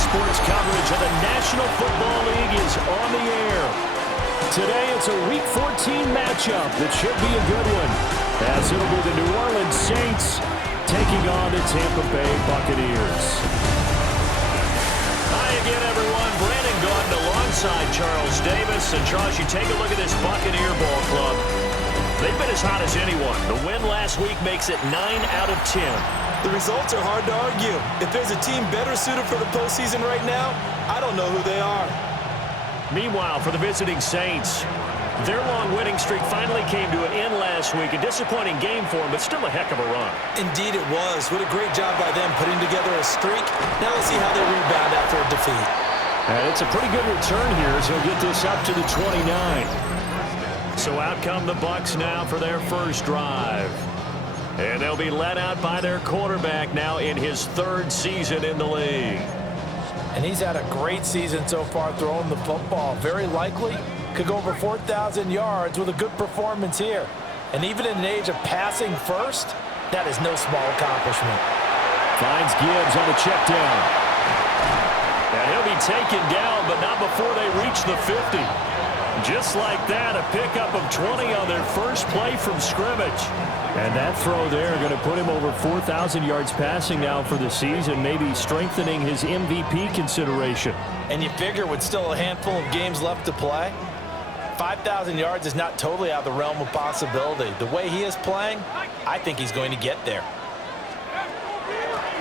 sports coverage of the National Football League is on the air. Today it's a Week 14 matchup that should be a good one, as it'll be the New Orleans Saints taking on the Tampa Bay Buccaneers. Hi again, everyone. Brandon Gaudin alongside Charles Davis. And Charles, you take a look at this Buccaneer ball club. They've been as hot as anyone. The win last week makes it 9 out of 10. The results are hard to argue. If there's a team better suited for the postseason right now, I don't know who they are. Meanwhile, for the visiting Saints, their long winning streak finally came to an end last week. A disappointing game for them, but still a heck of a run. Indeed it was. What a great job by them putting together a streak. Now let's see how they rebound after a defeat. And it's a pretty good return here as he'll get this up to the 29. So out come the Bucs now for their first drive. And they'll be led out by their quarterback now in his third season in the league. And he's had a great season so far throwing the football. Very likely could go over 4,000 yards with a good performance here. And even in an age of passing first, that is no small accomplishment. Finds Gibbs on the check down. And he'll be taken down, but not before they reach the 50. Just like that, a pickup of 20 on their first play from scrimmage. And that throw there going to put him over 4,000 yards passing now for the season, maybe strengthening his MVP consideration. And you figure with still a handful of games left to play, 5,000 yards is not totally out of the realm of possibility. The way he is playing, I think he's going to get there.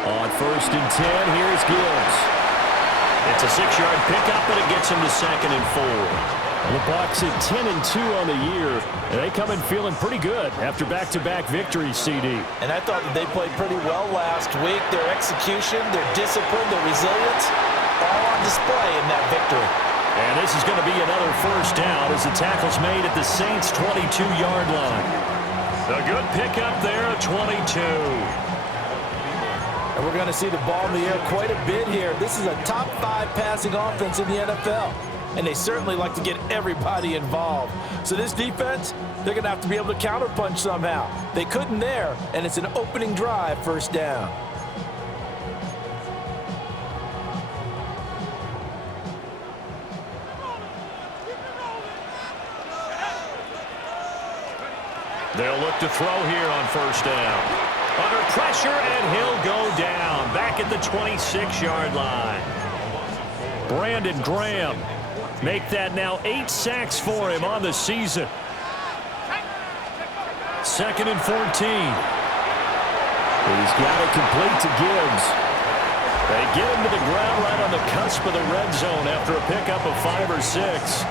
On 1st and 10, here's Gibbs. It's a 6-yard pickup, but it gets him to 2nd and 4. The Bucs at 10-2 on the year, and they come in feeling pretty good after back-to-back victories, CD. And I thought that they played pretty well last week. Their execution, their discipline, their resilience, all on display in that victory. And this is going to be another first down as the tackle's made at the Saints' 22-yard line. A good pickup there at 22. And we're going to see the ball in the air quite a bit here. This is a top 5 passing offense in the NFL. And they certainly like to get everybody involved. So this defense, they're going to have to be able to counterpunch somehow. They couldn't there, and it's an opening drive, first down. They'll look to throw here on first down. Under pressure, and he'll go down back at the 26-yard line. Brandon Graham. Make that now 8 sacks for him on the season. 2nd and 14. He's got it complete to Gibbs. They get him to the ground right on the cusp of the red zone after a pickup of 5 or 6.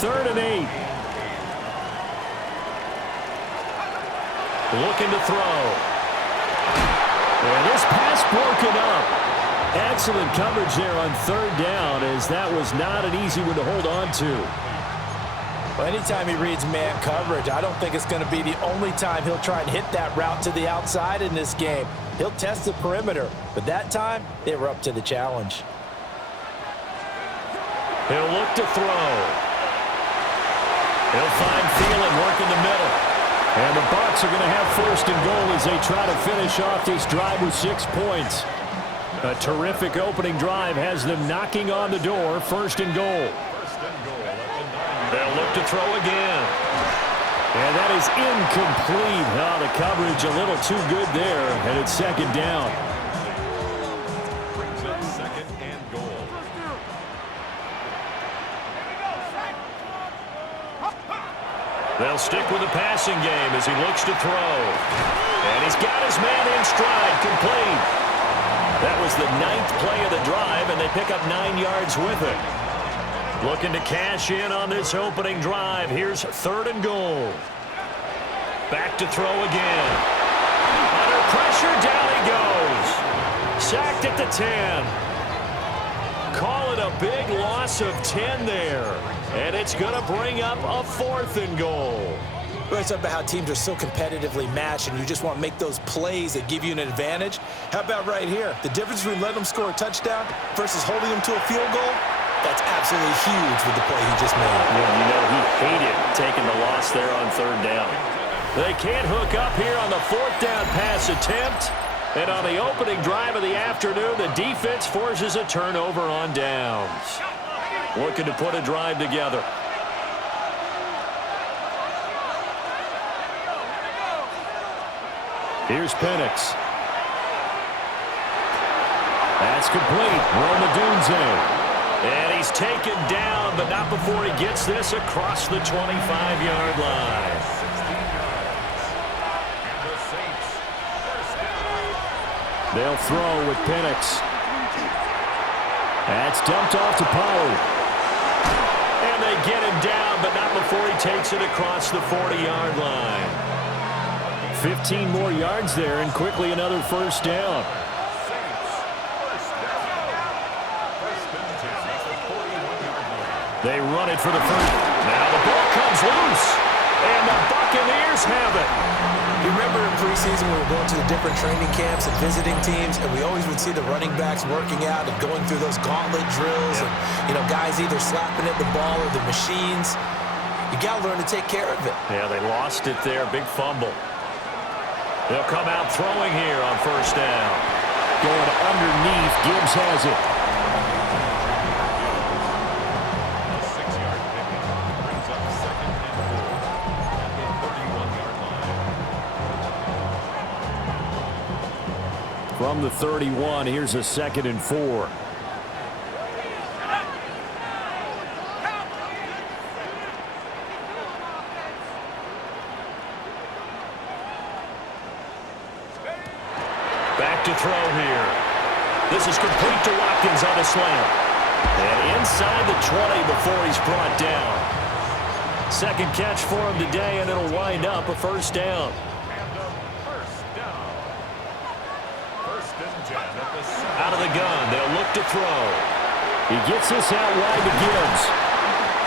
3rd and 8. Looking to throw. And this pass broken up. Excellent coverage there on 3rd down, as that was not an easy one to hold on to. Well, anytime he reads man coverage, I don't think it's going to be the only time he'll try and hit that route to the outside in this game. He'll test the perimeter, but that time, they were up to the challenge. He'll look to throw. He'll find Thielen working the middle. And the Bucs are going to have 1st and goal as they try to finish off this drive with 6 points. A terrific opening drive has them knocking on the door. 1st and goal. They'll look to throw again. And that is incomplete. Oh, the coverage a little too good there, and it's 2nd down. Brings up 2nd and goal. They'll stick with the passing game as he looks to throw. And he's got his man in stride, complete. That was the 9th play of the drive, and they pick up 9 yards with it. Looking to cash in on this opening drive. Here's 3rd and goal. Back to throw again. Under pressure, down he goes. Sacked at the 10. Call it a big loss of 10 there. And it's going to bring up a 4th and goal. It's about how teams are so competitively matched, and you just want to make those plays that give you an advantage. How about right here? The difference between letting them score a touchdown versus holding them to a field goal, that's absolutely huge with the play he just made. Yeah, you know, he hated taking the loss there on 3rd down. They can't hook up here on the 4th down pass attempt. And on the opening drive of the afternoon, the defense forces a turnover on downs. Looking to put a drive together. Here's Penix. That's complete. Romadunze. And he's taken down, but not before he gets this across the 25-yard line. They'll throw with Penix. That's dumped off to Pollard. And they get him down, but not before he takes it across the 40-yard line. 15 more yards there, and quickly another first down. They run it for the first. Now the ball comes loose, and the Buccaneers have it. You remember in preseason we were going to the different training camps and visiting teams, and we always would see the running backs working out and going through those gauntlet drills, and guys either slapping at the ball or the machines. You got to learn to take care of it. Yeah, they lost it there. Big fumble. They'll come out throwing here on first down. Going underneath. Gibbs has it. From the 31, here's a 2nd and 4. Back to throw here. This is complete to Watkins on a slant. And inside the 20 before he's brought down. Second catch for him today, and it'll wind up a first down. Out of the gun, they'll look to throw. He gets this out wide to Gibbs.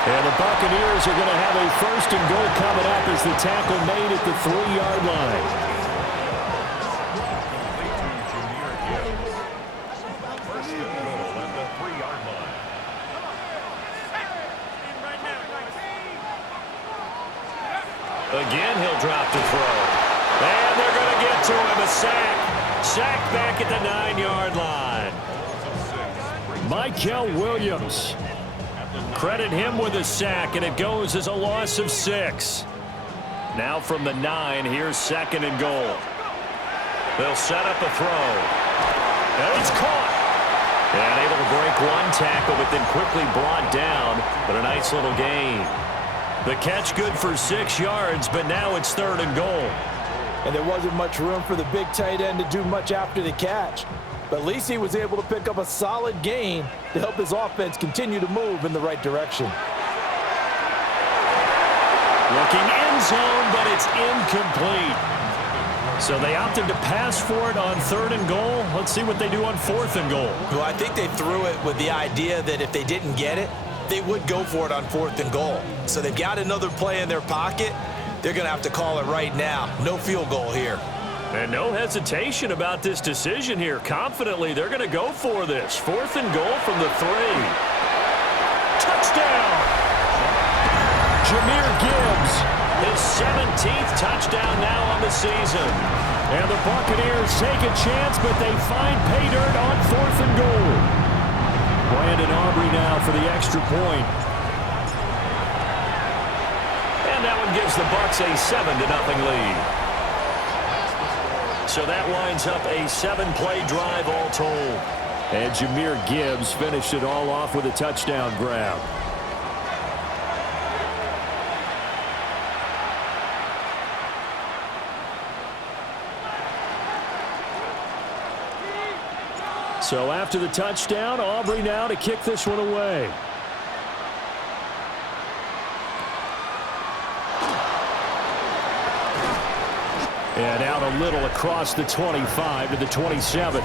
And the Buccaneers are going to have a first and goal coming up as the tackle made at the 3-yard line. First and goal at the 3-yard line. Again, he'll drop to throw. And they're going to get to him, a sack. Sack back at the 9-yard line. Michael Williams. Credit him with a sack, and it goes as a loss of 6. Now from the 9, here's 2nd and goal. They'll set up a throw. And it's caught. And able to break one tackle, but then quickly brought down. But a nice little gain. The catch good for 6 yards, but now it's 3rd and goal. And there wasn't much room for the big tight end to do much after the catch. But at least he was able to pick up a solid gain to help his offense continue to move in the right direction. Looking end zone, but it's incomplete. So they opted to pass for it on 3rd and goal. Let's see what they do on 4th and goal. Well, I think they threw it with the idea that if they didn't get it, they would go for it on 4th and goal. So they've got another play in their pocket. They're going to have to call it right now. No field goal here. And no hesitation about this decision here. Confidently, they're going to go for this. 4th and goal from the 3. Touchdown! Jahmyr Gibbs, his 17th touchdown now on the season. And the Buccaneers take a chance, but they find pay dirt on 4th and goal. Brandon Aubrey now for the extra point. And that one gives the Bucs a 7-0 lead. So that winds up a 7-play drive all told. And Jahmyr Gibbs finished it all off with a touchdown grab. So after the touchdown, Aubrey now to kick this one away. And out a little across the 25 to the 27.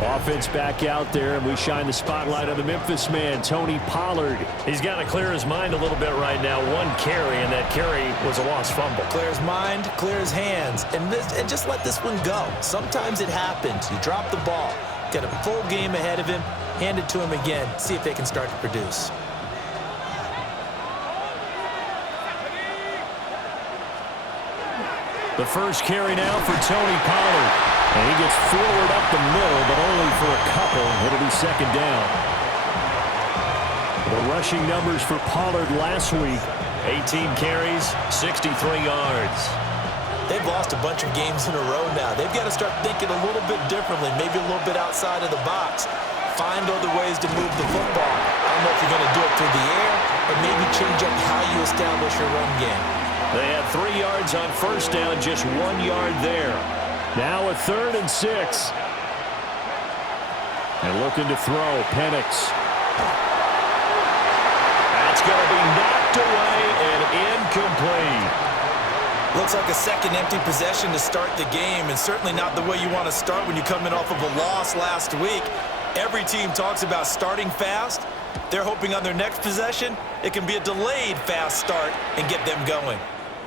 Offense back out there, and we shine the spotlight on the Memphis man, Tony Pollard. He's got to clear his mind a little bit right now. One carry, and that carry was a lost fumble. Clear his mind, clear his hands, and just let this one go. Sometimes it happens. You drop the ball. Got a full game ahead of him. Hand it to him again. See if they can start to produce. The first carry now for Tony Pollard. And he gets forward up the middle, but only for a couple. It'll be second down. The rushing numbers for Pollard last week: 18 carries, 63 yards. They've lost a bunch of games in a row now. They've got to start thinking a little bit differently, maybe a little bit outside of the box. Find other ways to move the football. I don't know if you're going to do it through the air or maybe change up how you establish your run game. They had 3 yards on first down, just 1 yard there. Now a 3rd and 6. And looking to throw, Penix. That's going to be knocked away and incomplete. Looks like a second empty possession to start the game, and certainly not the way you want to start when you're coming off of a loss last week. Every team talks about starting fast. They're hoping on their next possession, it can be a delayed fast start and get them going.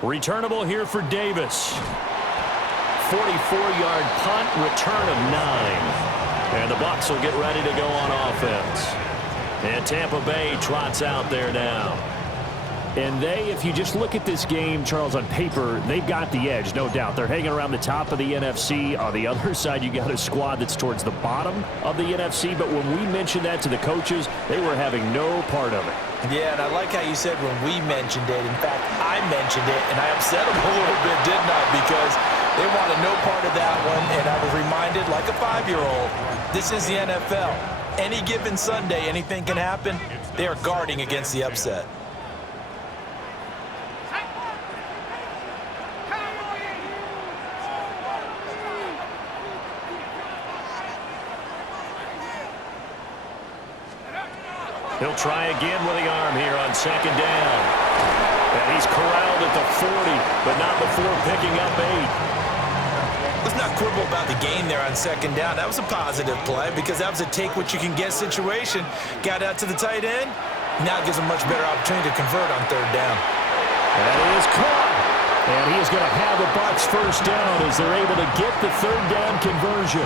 Returnable here for Davis. 44-yard punt, return of 9. And the Bucs will get ready to go on offense. And Tampa Bay trots out there now. And if you just look at this game, Charles, on paper, they've got the edge, no doubt. They're hanging around the top of the NFC. On the other side, you got a squad that's towards the bottom of the NFC. But when we mentioned that to the coaches, they were having no part of it. Yeah, and I like how you said when we mentioned it. In fact, I mentioned it, and I upset them a little bit, didn't I? Because they wanted no part of that one, and I was reminded, like a 5-year-old, this is the NFL. Any given Sunday, anything can happen. They are guarding against the upset. He'll try again with the arm here on second down. And he's corralled at the 40, but not before picking up 8. Let's not quibble about the gain there on second down. That was a positive play because that was a take-what-you-can-get situation. Got out to the tight end. Now it gives him a much better opportunity to convert on third down. That is caught. And he is going to have a Bucs first down as they're able to get the third down conversion.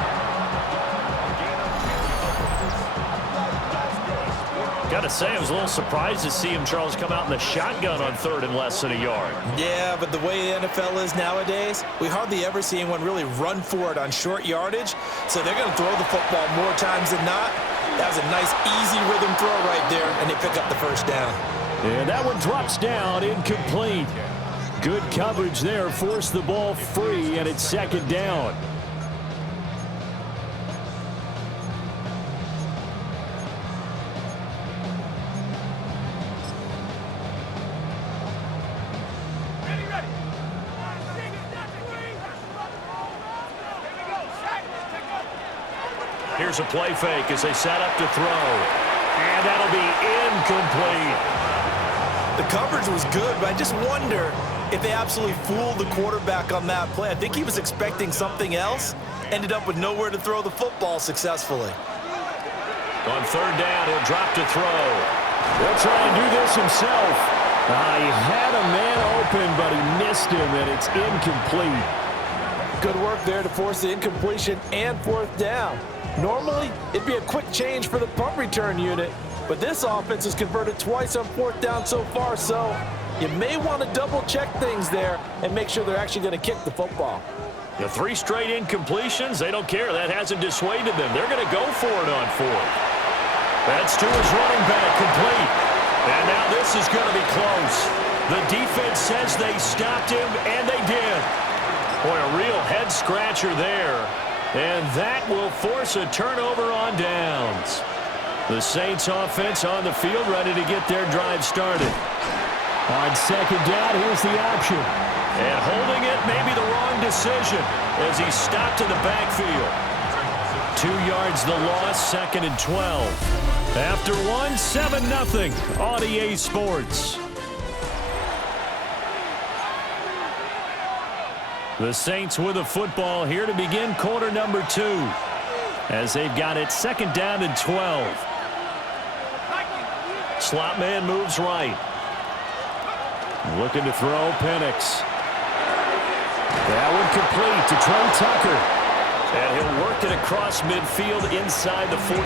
Got to say, I was a little surprised to see him, Charles, come out in the shotgun on 3rd and less than a yard. Yeah, but the way the NFL is nowadays, we hardly ever see anyone really run for it on short yardage. So they're going to throw the football more times than not. That was a nice, easy rhythm throw right there, and they pick up the first down. And that one drops down, incomplete. Good coverage there, forced the ball free, and it's second down. Here's a play fake as they set up to throw. And that'll be incomplete. The coverage was good, but I just wonder if they absolutely fooled the quarterback on that play. I think he was expecting something else. Ended up with nowhere to throw the football successfully. On third down, he'll drop to throw. He'll try and do this himself. He had a man open, but he missed him, and it's incomplete. Good work there to force the incompletion and fourth down. Normally, it'd be a quick change for the punt return unit, but this offense has converted twice on fourth down so far, so you may want to double-check things there and make sure they're actually going to kick the football. The 3 straight incompletions, they don't care. That hasn't dissuaded them. They're going to go for it on 4th. That's to his running back, complete. And now this is going to be close. The defense says they stopped him, and they did. Boy, a real head-scratcher there. And that will force a turnover on downs. The Saints offense on the field ready to get their drive started. On second down, here's the option. And holding it may be the wrong decision as he stopped in the backfield. 2 yards the loss, 2nd and 12. After one, 7-0 on EA Sports. The Saints with the football here to begin quarter number 2 as they've got it 2nd down and 12. Slot man moves right. Looking to throw, Penix. That one complete to Trey Tucker. And he'll work it across midfield inside the 45.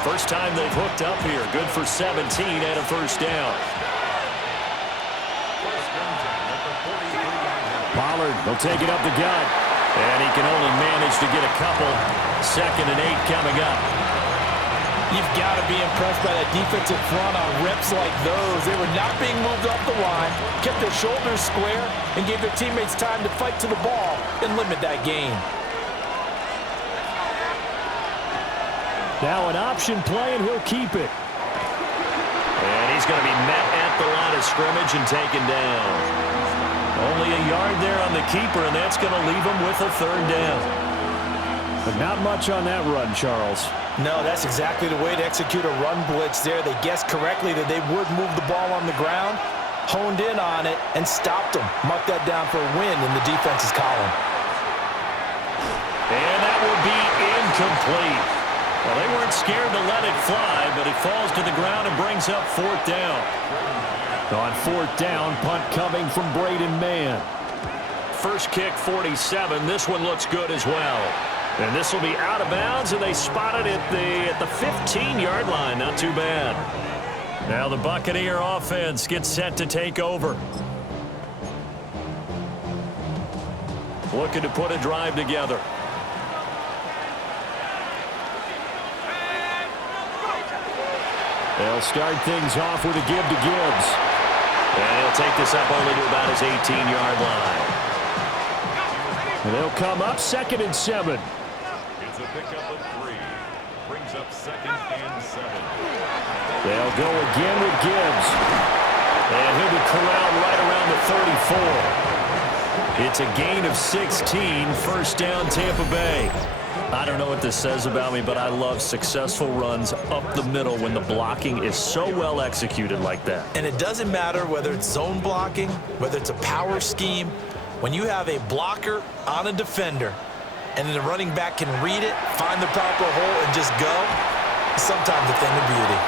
First time they've hooked up here. Good for 17 and a first down. Pollard will take it up the gut. And he can only manage to get a couple. 2nd and 8 coming up. You've got to be impressed by that defensive front on reps like those. They were not being moved off the line, kept their shoulders square, and gave their teammates time to fight to the ball and limit that gain. Now an option play, and he'll keep it. And he's going to be met at the line of scrimmage and taken down. Only a yard there on the keeper, and that's going to leave him with a 3rd down. But not much on that run, Charles. No, that's exactly the way to execute a run blitz there. They guessed correctly that they would move the ball on the ground, honed in on it, and stopped them. Mark that down for a win in the defense's column. And that will be incomplete. Well, they weren't scared to let it fly, but it falls to the ground and brings up 4th down. On 4th down, punt coming from Braden Mann. First kick, 47. This one looks good as well. And this will be out of bounds, and they spot it at the 15-yard line. Not too bad. Now the Buccaneer offense gets set to take over. Looking to put a drive together. They'll start things off with a give to Gibbs. And he'll take this up only to about his 18-yard line. And they'll come up 2nd and 7. It's a pickup of 3. Brings up 2nd and 7. They'll go again with Gibbs. And he'll be corralled right around the 34. It's a gain of 16. 1st down, Tampa Bay. I don't know what this says about me, but I love successful runs up the middle when the blocking is so well executed like that. And it doesn't matter whether it's zone blocking, whether it's a power scheme. When you have a blocker on a defender, and then the running back can read it, find the proper hole, and just go, sometimes a thing of beauty.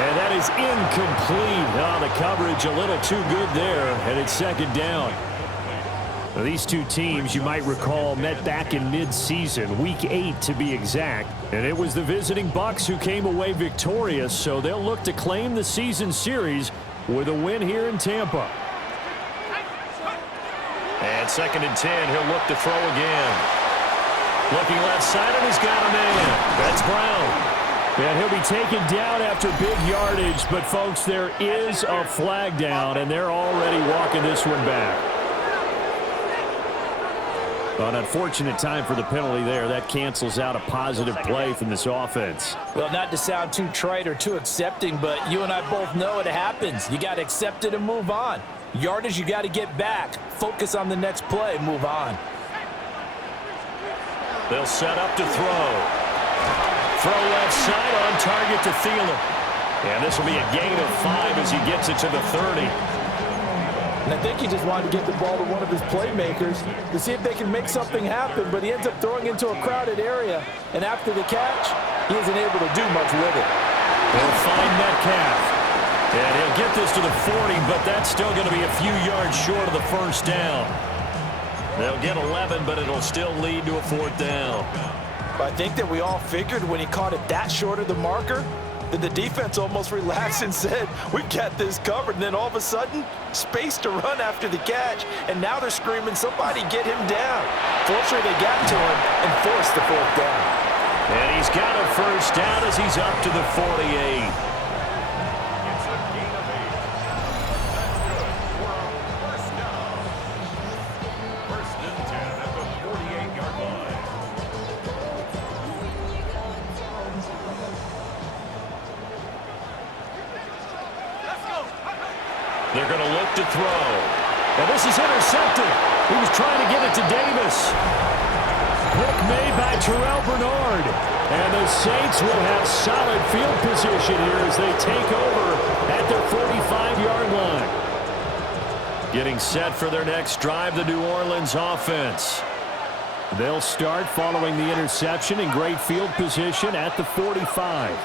And that is incomplete. Oh, the coverage a little too good there, and it's 2nd down. Now, these two teams, you might recall, met back in mid-season, Week 8 to be exact. And it was the visiting Bucs who came away victorious, so they'll look to claim the season series with a win here in Tampa. And 2nd and 10, he'll look to throw again. Looking left side, and he's got a man. That's Brown. And he'll be taken down after big yardage, but, folks, there is a flag down, and they're already walking this one back. An unfortunate time for the penalty there. That cancels out a positive play from this offense. Well, not to sound too trite or too accepting, but you and I both know it happens. You got to accept it and move on. Yardage, you got to get back. Focus on the next play, move on. They'll set up to throw. Throw left side on target to Thielen. And this will be a gain of 5 as he gets it to the 30. And I think he just wanted to get the ball to one of his playmakers to see if they can make something happen, but he ends up throwing into a crowded area, and after the catch, he isn't able to do much with it. He'll find Metcalf. And he'll get this to the 40, but that's still going to be a few yards short of the 1st down. They'll get 11, but it'll still lead to a 4th down. I think that we all figured when he caught it that short of the marker, that the defense almost relaxed and said, we've got this covered. And then all of a sudden, space to run after the catch. And now they're screaming, somebody get him down. Fortunately, they got to him and forced the 4th down. And he's got a 1st down as he's up to the 48. It's a gain of 8. That's good for a 1st down. 1st and 10 at the 48-yard line. They're going to look to throw. And this is intercepted. He was trying to get it to Davis. Pick made by Terrell Bernard. And the Saints will have solid field position here as they take over at their 45-yard line. Getting set for their next drive, the New Orleans offense. They'll start following the interception in great field position at the 45.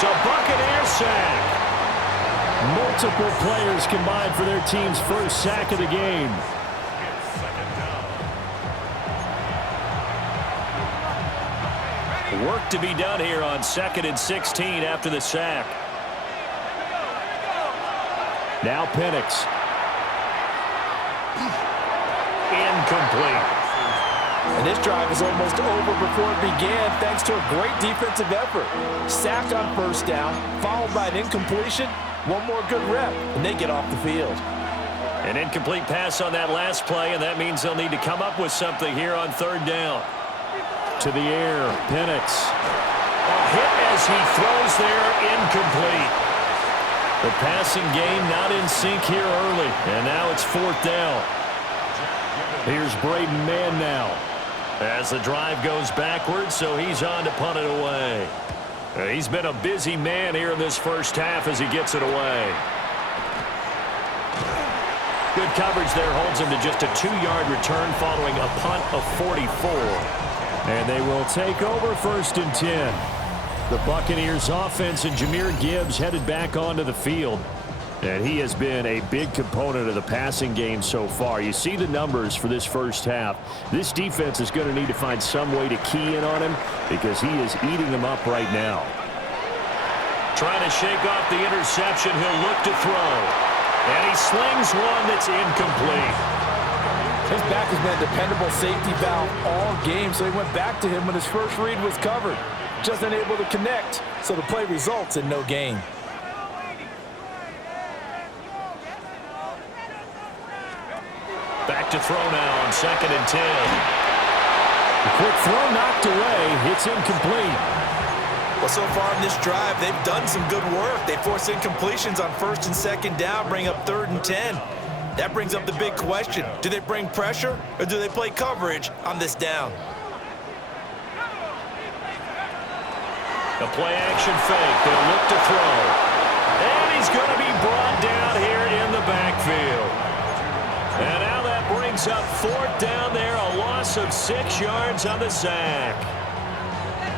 A Buccaneer sack. Multiple players combined for their team's first sack of the game. It's 2nd down. Work to be done here on 2nd and 16 after the sack. Now Penix. Incomplete. And this drive is almost over before it began thanks to a great defensive effort. Sack on first down, followed by an incompletion. One more good rep, and they get off the field. An incomplete pass on that last play, and that means they'll need to come up with something here on third down. To the air, Penix. A hit as he throws there, incomplete. The passing game not in sync here early, and now it's fourth down. Here's Braden Mann now. As the drive goes backwards, so he's on to punt it away. He's been a busy man here in this first half as he gets it away. Good coverage there holds him to just a 2-yard return following a punt of 44. And they will take over 1st and 10. The Buccaneers offense and Jahmyr Gibbs headed back onto the field. And he has been a big component of the passing game so far. You see the numbers for this first half. This defense is going to need to find some way to key in on him because he is eating them up right now. Trying to shake off the interception. He'll look to throw. And he slings one that's incomplete. His back has been a dependable safety valve all game, so he went back to him when his first read was covered. Just unable to connect, so the play results in no gain. Back to throw now on 2nd and 10. The quick throw knocked away. It's incomplete. Well, so far in this drive, they've done some good work. They force incompletions on 1st and 2nd down, bring up 3rd and 10. That brings up the big question. Do they bring pressure or do they play coverage on this down? The play-action fake. They'll look to throw. And he's going to be brought down here in the backfield. And now that brings up 4th down there, a loss of 6 yards on the sack.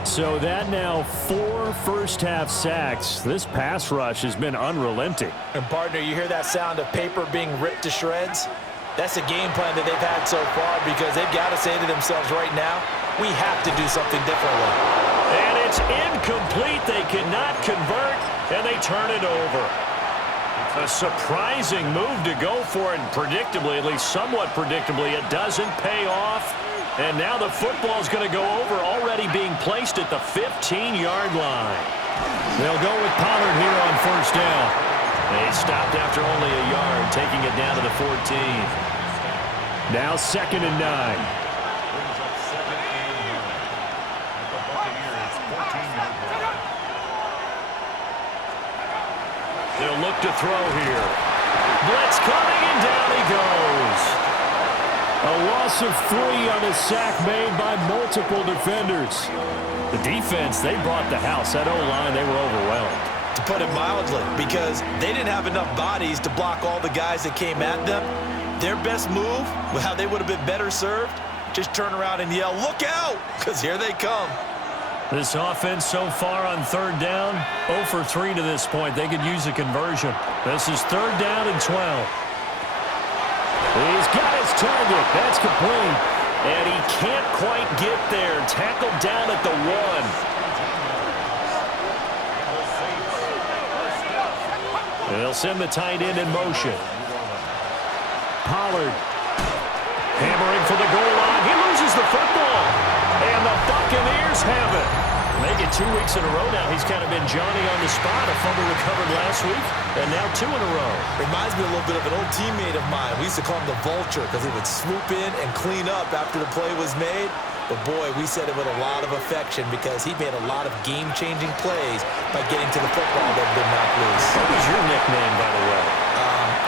So that now 4 first-half sacks. This pass rush has been unrelenting. And, partner, you hear that sound of paper being ripped to shreds? That's a game plan that they've had so far because they've got to say to themselves right now, we have to do something differently. And it's incomplete. They cannot convert, and they turn it over. A surprising move to go for it, and predictably, at least somewhat predictably, it doesn't pay off. And now the football's going to go over, already being placed at the 15-yard line. They'll go with Pollard here on 1st down. They stopped after only a yard, taking it down to the 14. Now 2nd and 9. They'll look to throw here. Blitz coming, and down he goes. A loss of 3 on a sack made by multiple defenders. The defense, they brought the house. That O-line, they were overwhelmed. To put it mildly, because they didn't have enough bodies to block all the guys that came at them. Their best move, how they would have been better served, just turn around and yell, look out, because here they come. This offense so far on 3rd down, 0 for 3 to this point. They could use a conversion. This is 3rd down and 12. He's got his target. That's complete. And he can't quite get there. Tackled down at the 1. They'll send the tight end in motion. Pollard. Hammering for the goal line. He loses the football. And the Buccaneers have it. Make it 2 weeks in a row now. He's kind of been Johnny on the spot. A fumble recovered last week, and now 2 in a row. Reminds me a little bit of an old teammate of mine. We used to call him the Vulture because he would swoop in and clean up after the play was made. But, boy, we said it with a lot of affection because he made a lot of game-changing plays by getting to the football that did not loose. What was your nickname, by the way?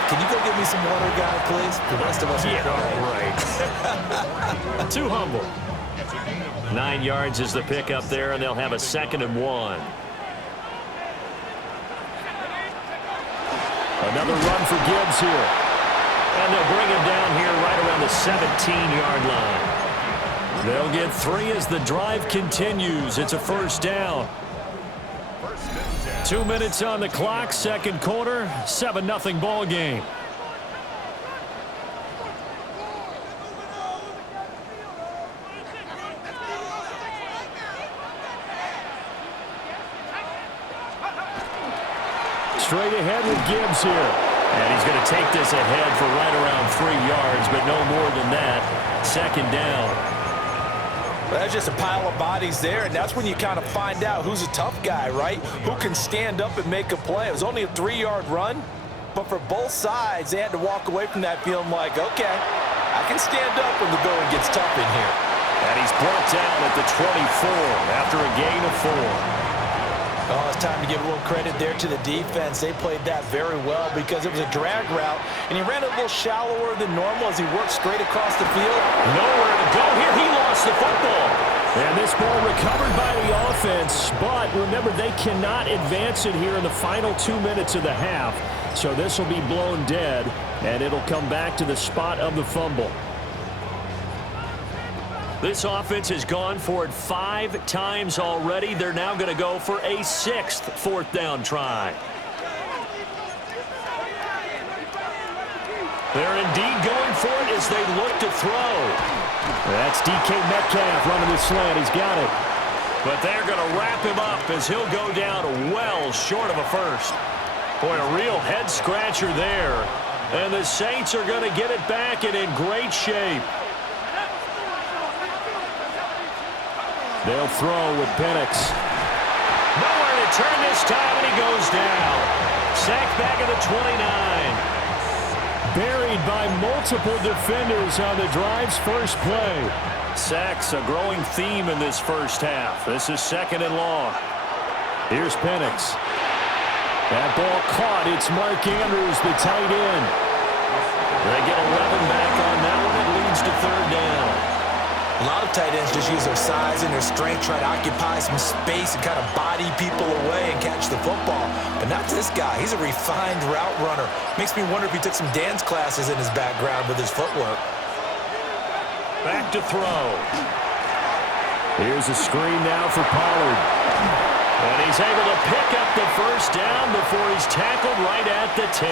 Can you go get me some water, guy, please? The rest of us are right. Too humble. 9 yards is the pick up there, and they'll have a 2nd and 1. Another run for Gibbs here. And they'll bring him down here right around the 17-yard line. They'll get 3 as the drive continues. It's a 1st down. 2 minutes on the clock, 2nd quarter, 7-0 ball game. Straight ahead with Gibbs here. And he's going to take this ahead for right around 3 yards, but no more than that. Second down. Well, that's just a pile of bodies there, and that's when you kind of find out who's a tough guy, right? Who can stand up and make a play. It was only a 3-yard run, but for both sides, they had to walk away from that feeling like, okay, I can stand up when the going gets tough in here. And he's brought down at the 24 after a gain of 4. Oh, it's time to give a little credit there to the defense. They played that very well because it was a drag route, and he ran a little shallower than normal as he worked straight across the field. Nowhere to go here. He lost the football. And this ball recovered by the offense, but remember, they cannot advance it here in the final 2 minutes of the half. So this will be blown dead, and it'll come back to the spot of the fumble. This offense has gone for it 5 times already. They're now going to go for a 6th fourth down try. They're indeed going for it as they look to throw. That's DK Metcalf running the slant. He's got it. But they're going to wrap him up as he'll go down well short of a first. Boy, a real head-scratcher there. And the Saints are going to get it back and in great shape. They'll throw with Penix. Nowhere to turn this time, and he goes down. Sacked back at the 29. Buried by multiple defenders on the drive's first play. Sacks, a growing theme in this first half. This is 2nd and long. Here's Penix. That ball caught. It's Mark Andrews, the tight end. They get 11 back on that one. It leads to 3rd down. A lot of tight ends just use their size and their strength, try to occupy some space and kind of body people away and catch the football. But not this guy. He's a refined route runner. Makes me wonder if he took some dance classes in his background with his footwork. Back to throw. Here's a screen now for Pollard. And he's able to pick up the first down before he's tackled right at the 10.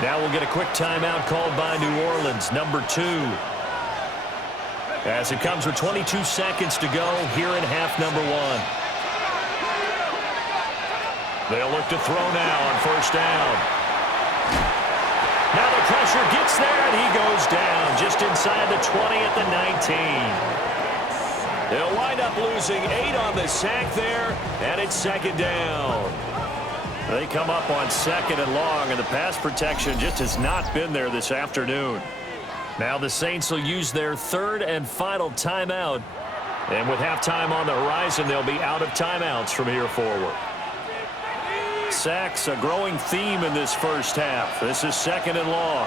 Now we'll get a quick timeout called by New Orleans, number 2. As it comes with 22 seconds to go here in half number 1. They'll look to throw now on first down. Now the pressure gets there, and he goes down just inside the 20 at the 19. They'll wind up losing 8 on the sack there, and it's 2nd down. They come up on 2nd and long, and the pass protection just has not been there this afternoon. Now the Saints will use their 3rd and final timeout. And with halftime on the horizon, they'll be out of timeouts from here forward. Sacks, a growing theme in this first half. This is 2nd and long.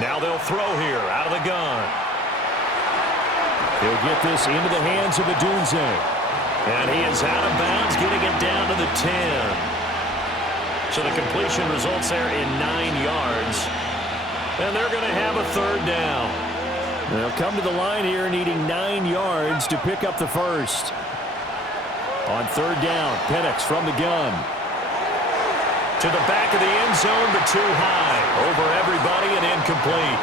Now they'll throw here out of the gun. He'll get this into the hands of Adunze. And he is out of bounds, getting it down to the 10. So the completion results there in 9 yards. And they're going to have a 3rd down. They'll come to the line here needing 9 yards to pick up the first. On 3rd down, Penix from the gun. To the back of the end zone, but too high. Over everybody and incomplete.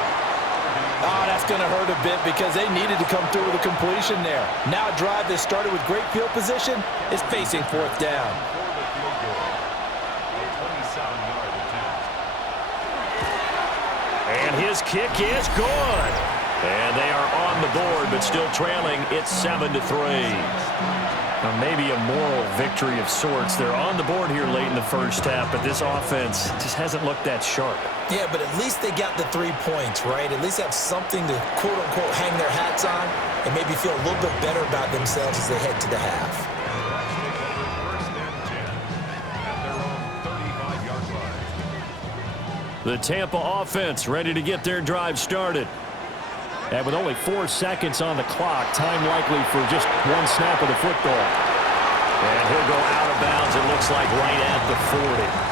Oh, that's going to hurt a bit because they needed to come through with a completion there. Now a drive that started with great field position is facing 4th down. And his kick is good. And they are on the board, but still trailing. It's 7-3. Now maybe a moral victory of sorts. They're on the board here late in the first half, but this offense just hasn't looked that sharp. Yeah, but at least they got the 3 points, right? At least have something to, quote-unquote, hang their hats on and maybe feel a little bit better about themselves as they head to the half. First and 10 at their own 35-yard line. The Tampa offense ready to get their drive started. And with only 4 seconds on the clock, time likely for just 1 snap of the football. And he'll go out of bounds, it looks like, right at the 40.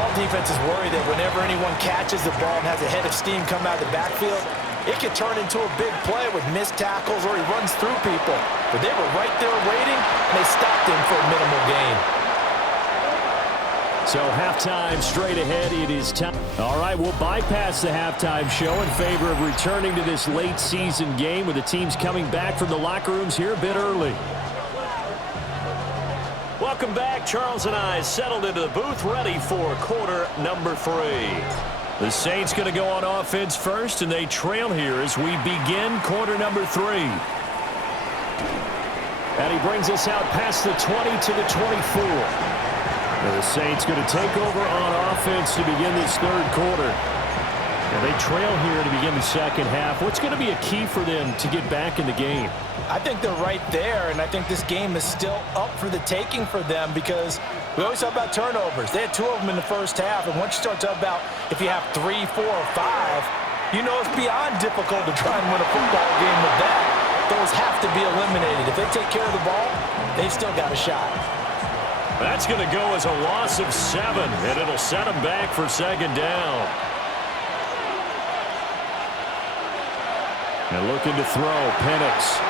All defenses worry that whenever anyone catches the ball and has a head of steam come out of the backfield, it could turn into a big play with missed tackles or he runs through people. But they were right there waiting, and they stopped him for a minimal gain. So halftime straight ahead. It is time. All right, we'll bypass the halftime show in favor of returning to this late season game with the teams coming back from the locker rooms here a bit early. Welcome back. Charles and I settled into the booth ready for quarter number 3. The Saints going to go on offense first, and they trail here as we begin quarter number 3. And he brings us out past the 20 to the 24. And the Saints going to take over on offense to begin this third quarter. And they trail here to begin the second half. What's going to be a key for them to get back in the game? I think they're right there, and I think this game is still up for the taking for them because we always talk about turnovers. They had 2 of them in the first half, and once you start talking about if you have 3, 4, or 5, you know it's beyond difficult to try and win a football game with that. Those have to be eliminated. If they take care of the ball, they've still got a shot. That's going to go as a loss of 7, and it'll set them back for second down. And looking to throw, Penix.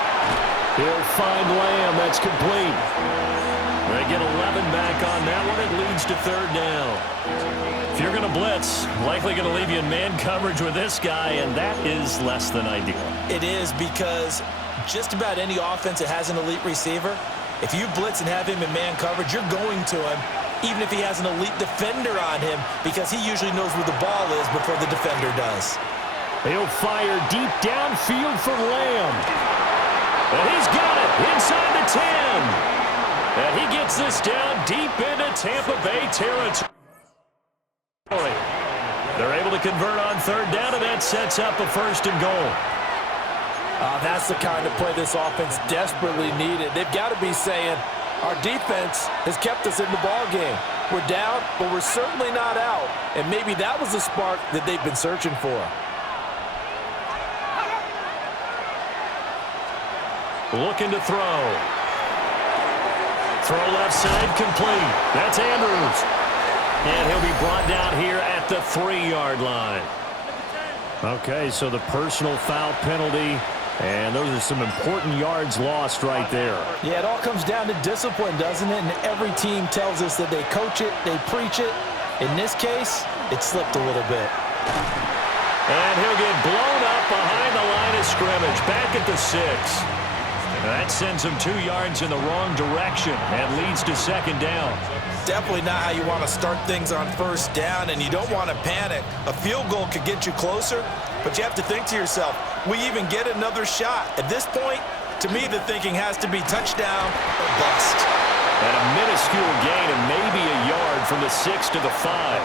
He'll find Lamb. That's complete. They get 11 back on that one. It leads to third down. If you're going to blitz, likely going to leave you in man coverage with this guy, and that is less than ideal. It is because just about any offense that has an elite receiver, if you blitz and have him in man coverage, you're going to him, even if he has an elite defender on him, because he usually knows where the ball is before the defender does. He'll fire deep downfield for Lamb. And he's got it inside the 10. And he gets this down deep into Tampa Bay territory. They're able to convert on third down, and that sets up a first and goal. That's the kind of play this offense desperately needed. They've got to be saying, our defense has kept us in the ball game. We're down, but we're certainly not out. And maybe that was the spark that they've been searching for. Looking to throw. Throw left side complete. That's Andrews. And he'll be brought down here at the 3-yard line. Okay, so the personal foul penalty, and those are some important yards lost right there. Yeah, it all comes down to discipline, doesn't it? And every team tells us that they coach it, they preach it. In this case, it slipped a little bit. And he'll get blown up behind the line of scrimmage, back at the 6. That sends him 2 yards in the wrong direction and leads to second down. Definitely not how you want to start things on first down, and you don't want to panic. A field goal could get you closer, but you have to think to yourself, we even get another shot. At this point, to me, the thinking has to be touchdown or bust. And a minuscule gain of maybe a yard from the 6 to the 5.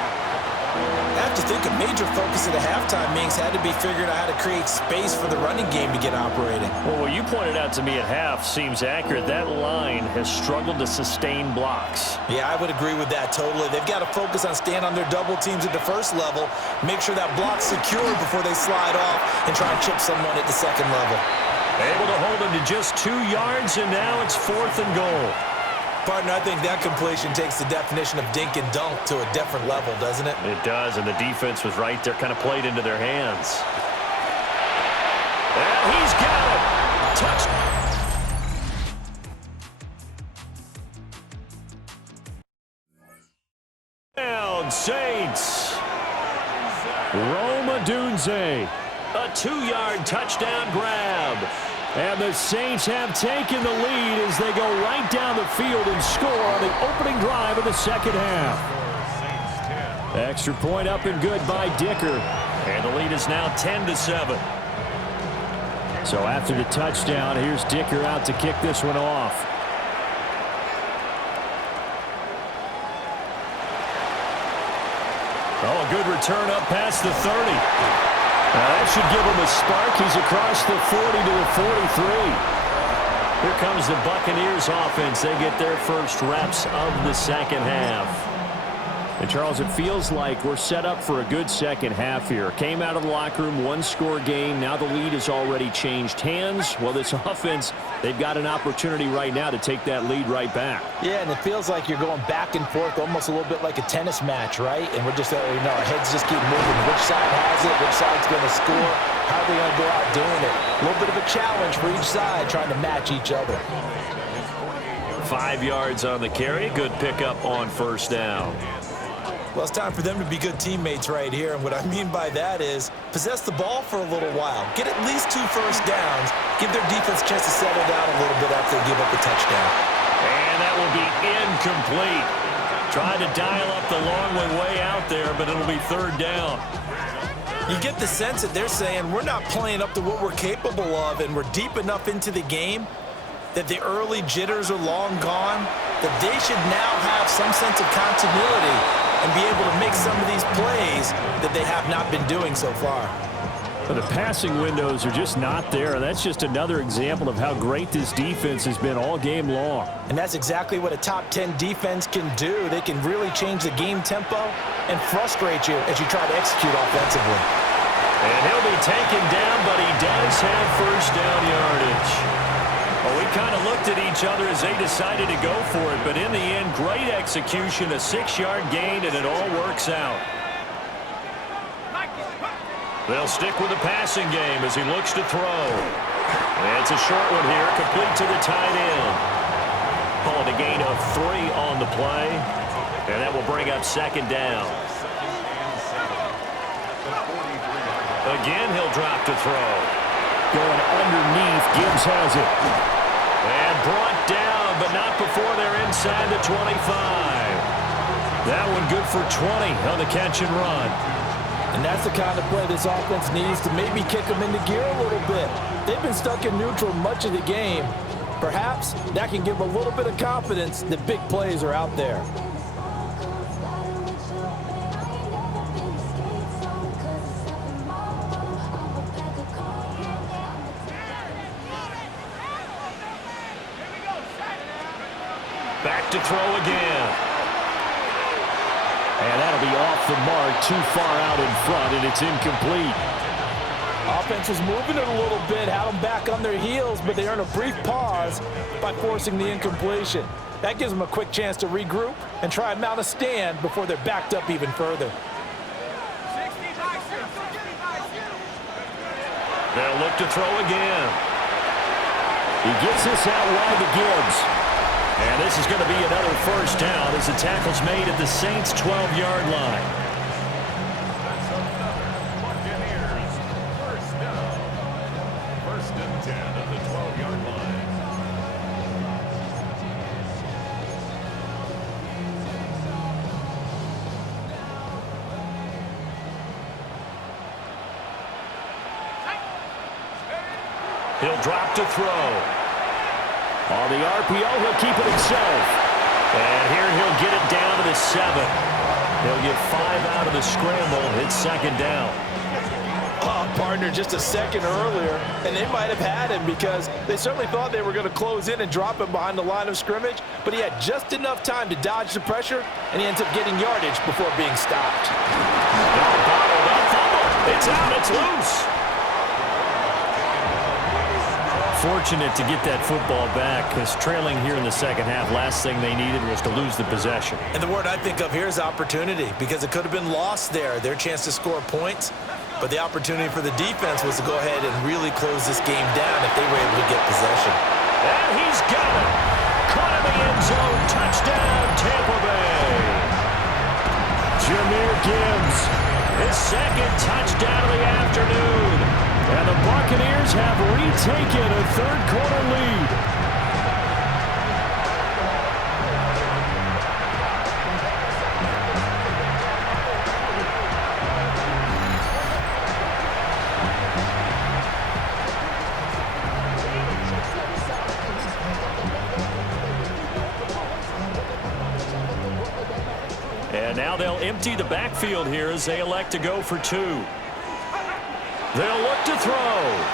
I have to think a major focus of the halftime meetings had to be figuring out how to create space for the running game to get operating. Well, what you pointed out to me at half seems accurate. That line has struggled to sustain blocks. Yeah, I would agree with that totally. They've got to focus on staying on their double teams at the first level, make sure that block's secure before they slide off and try and chip someone at the second level. Able to hold him to just 2 yards, and now it's 4th and goal. Partner, I think that completion takes the definition of dink and dunk to a different level, doesn't it? It does, and the defense was right there, kind of played into their hands. And he's got it. Touchdown, Saints. Rome Odunze. A 2-yard touchdown grab. And the Saints have taken the lead as they go right down the field and score on the opening drive of the second half. Extra point up and good by Dicker. And the lead is now 10-7. So after the touchdown, here's Dicker out to kick this one off. Oh, a good return up past the 30. That should give him a spark. He's across the 40 to the 43. Here comes the Buccaneers offense. They get their first reps of the second half. And, Charles, it feels like we're set up for a good second half here. Came out of the locker room, 1-score game. Now the lead has already changed hands. Well, this offense, they've got an opportunity right now to take that lead right back. Yeah, and it feels like you're going back and forth almost a little bit like a tennis match, right? And we're just, our heads just keep moving. Which side has it? Which side's going to score? How are they going to go out doing it? A little bit of a challenge for each side, trying to match each other. 5 yards on the carry. Good pickup on first down. Well, it's time for them to be good teammates right here. And what I mean by that is possess the ball for a little while. Get at least 2 first downs. Give their defense a chance to settle down a little bit after they give up the touchdown. And that will be incomplete. Tried to dial up the long way out there, but it'll be 3rd down. You get the sense that they're saying we're not playing up to what we're capable of, and we're deep enough into the game that the early jitters are long gone, that they should now have some sense of continuity and be able to make some of these plays that they have not been doing so far. But the passing windows are just not there. That's just another example of how great this defense has been all game long. And that's exactly what a top 10 defense can do. They can really change the game tempo and frustrate you as you try to execute offensively. And he'll be taken down, but he does have first down yardage. Well, we kind of looked at each other as they decided to go for it, but in the end, great execution, a 6-yard gain, and it all works out. They'll stick with the passing game as he looks to throw. And it's a short one here, complete to the tight end. Called a gain of 3 on the play, and that will bring up 2nd down. Again, he'll drop to throw. Going underneath, Gibbs has it. And brought down, but not before they're inside the 25. That one good for 20 on the catch and run. And that's the kind of play this offense needs to maybe kick them into gear a little bit. They've been stuck in neutral much of the game. Perhaps that can give a little bit of confidence that big plays are out there. Back to throw again. And that'll be off the mark, too far out in front, and it's incomplete. Offense was moving it a little bit, had them back on their heels, but they earn a brief pause by forcing the incompletion. That gives them a quick chance to regroup and try and mount a stand before they're backed up even further. They'll look to throw again. He gets this out wide to Gibbs. And this is going to be another first down as the tackle's made at the Saints' 12-yard line. That's another Buccaneers first down. 1st and 10 at the 12-yard line. He'll drop to throw. On the RPO, he'll keep it himself. And here he'll get it down to the 7. He'll get 5 out of the scramble. It's 2nd down. Oh, partner, just a second earlier, and they might have had him because they certainly thought they were going to close in and drop him behind the line of scrimmage, but he had just enough time to dodge the pressure, and he ends up getting yardage before being stopped. It's out. It's loose. Fortunate to get that football back because trailing here in the 2nd half, last thing they needed was to lose the possession. And the word I think of here is opportunity because it could have been lost there, their chance to score points. But the opportunity for the defense was to go ahead and really close this game down if they were able to get possession. And he's got it. Caught in the end zone. Touchdown, Tampa Bay. Jahmyr Gibbs. His 2nd touchdown of the afternoon. And the Buccaneers have retaken a 3rd-quarter lead. And now they'll empty the backfield here as they elect to go for 2. They'll look to throw.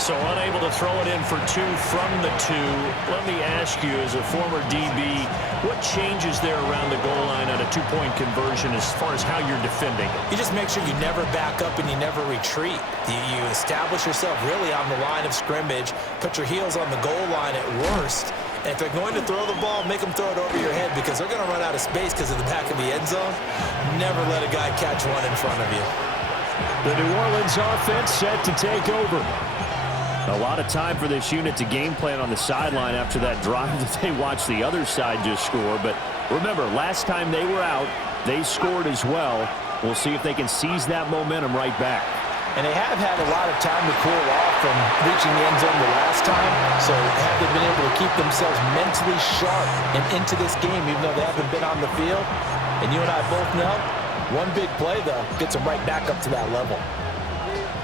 So unable to throw it in for 2 from the 2. Let me ask you, as a former DB, what changes there around the goal line on a 2-point conversion as far as how you're defending it? You just make sure you never back up and you never retreat. You establish yourself really on the line of scrimmage, put your heels on the goal line at worst, and if they're going to throw the ball, make them throw it over your head because they're going to run out of space because of the back of the end zone. Never let a guy catch one in front of you. The New Orleans offense set to take over. A lot of time for this unit to game plan on the sideline after that drive that they watched the other side just score. But remember, last time they were out, they scored as well. We'll see if they can seize that momentum right back. And they have had a lot of time to cool off from reaching the end zone the last time. So have they been able to keep themselves mentally sharp and into this game, even though they haven't been on the field? And you and I both know, one big play, though, gets them right back up to that level.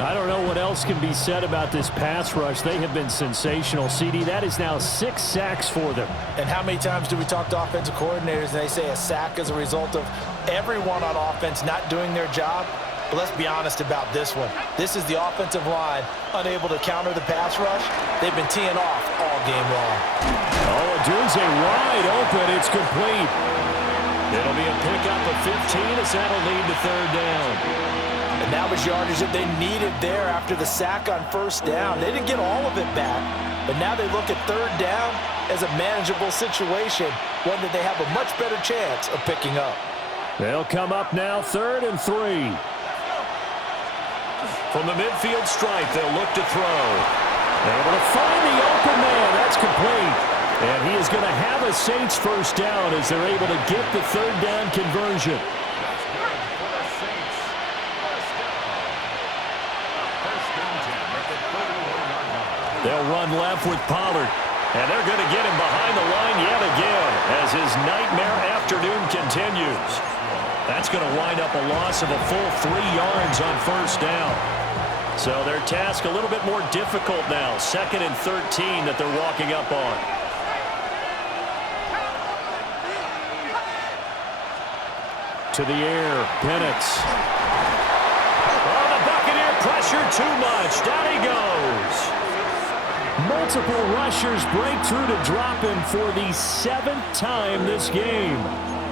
I don't know what else can be said about this pass rush. They have been sensational. CD, that is now 6 sacks for them. And how many times do we talk to offensive coordinators and they say a sack is a result of everyone on offense not doing their job? But let's be honest about this one. This is the offensive line unable to counter the pass rush. They've been teeing off all game long. Oh, Odunze wide open. It's complete. It'll be a pickup of 15 as that'll lead to third down. And that was yardage that they needed there after the sack on first down. They didn't get all of it back, but now they look at third down as a manageable situation, one that they have a much better chance of picking up. They'll come up now 3rd and 3. From the midfield stripe, they'll look to throw. Able to find the open man. That's complete. And he is going to have a Saints first down as they're able to get the third down conversion. They'll run left with Pollard. And they're going to get him behind the line yet again as his nightmare afternoon continues. That's going to wind up a loss of a full 3 yards on first down. So their task a little bit more difficult now. 2nd and 13 that they're walking up on. To the air, Bennett. Oh, the Buccaneer pressure too much. Down he goes. Multiple rushers break through to drop him for the 7th time this game.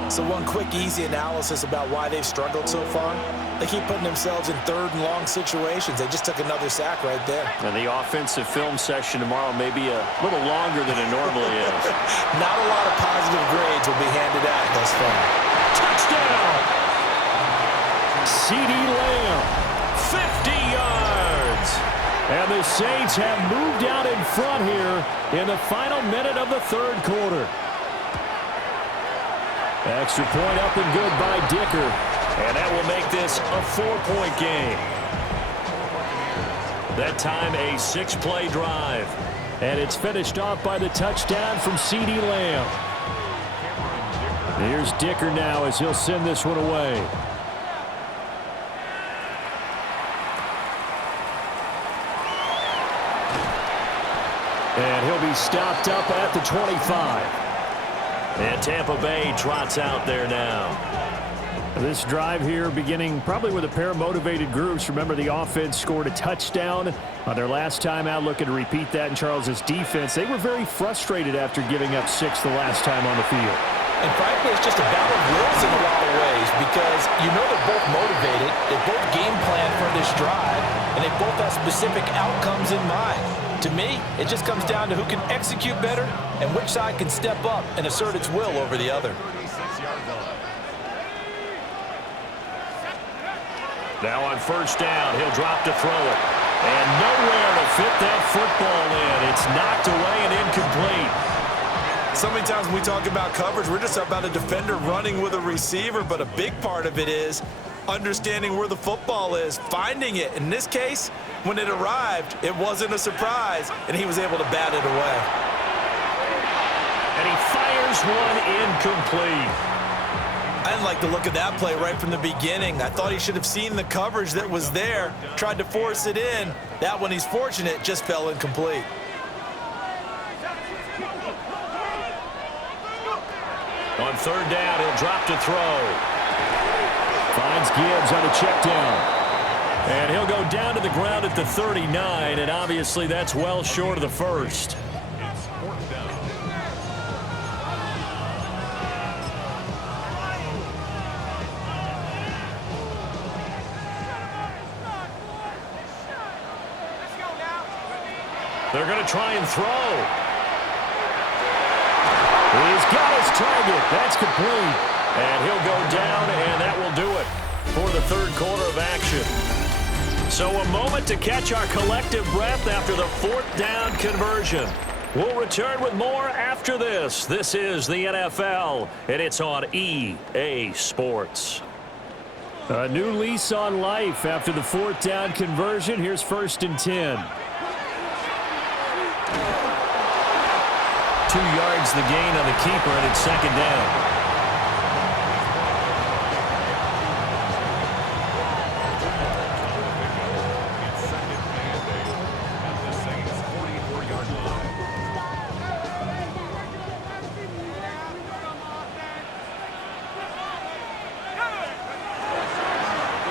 So one quick, easy analysis about why they've struggled so far. They keep putting themselves in 3rd and long situations. They just took another sack right there. And the offensive film session tomorrow may be a little longer than it normally is. Not a lot of positive grades will be handed out thus far. Touchdown! CeeDee Lamb. 50 yards! And the Saints have moved out in front here in the final minute of the 3rd quarter. Extra point up and good by Dicker. And that will make this a 4-point game. That time a 6-play drive. And it's finished off by the touchdown from CeeDee Lamb. Here's Dicker now as he'll send this one away. And he'll be stopped up at the 25. And Tampa Bay trots out there now. This drive here beginning probably with a pair of motivated groups. Remember, the offense scored a touchdown on their last time out, looking to repeat that in Charles's defense. They were very frustrated after giving up 6 the last time on the field. And frankly, it's just a battle of wills in a lot of ways because you know they're both motivated, they both game plan for this drive, and they both have specific outcomes in mind. To me, it just comes down to who can execute better and which side can step up and assert its will over the other. Now on first down, he'll drop to throw it. And nowhere to fit that football in. It's knocked away and incomplete. So many times when we talk about coverage, we're just about a defender running with a receiver, but a big part of it is understanding where the football is, finding it. In this case, when it arrived, it wasn't a surprise, and he was able to bat it away. And he fires one incomplete. I didn't like the look of that play right from the beginning. I thought he should have seen the coverage that was there, tried to force it in. That one, he's fortunate, just fell incomplete. On third down, he'll drop to throw. Finds Gibbs on a check down. And he'll go down to the ground at the 39, and obviously that's well short of the first. They're going to try and throw. He's got his target. That's complete. And he'll go down, and that will do it for the third quarter of action. So a moment to catch our collective breath after the fourth down conversion. We'll return with more after this. This is the NFL, and it's on EA Sports. A new lease on life after the fourth down conversion. Here's 1st and 10. 2 yards the gain on the keeper, and it's 2nd down.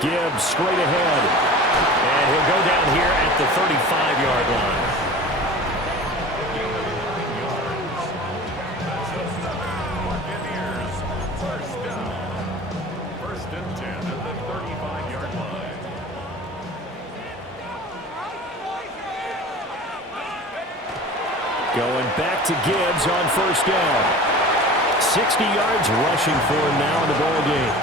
Gibbs straight ahead. And he'll go down here at the 35-yard line. First and 10 at the 35-yard line. Going back to Gibbs on 1st down. 60 yards rushing for him now in the ball game.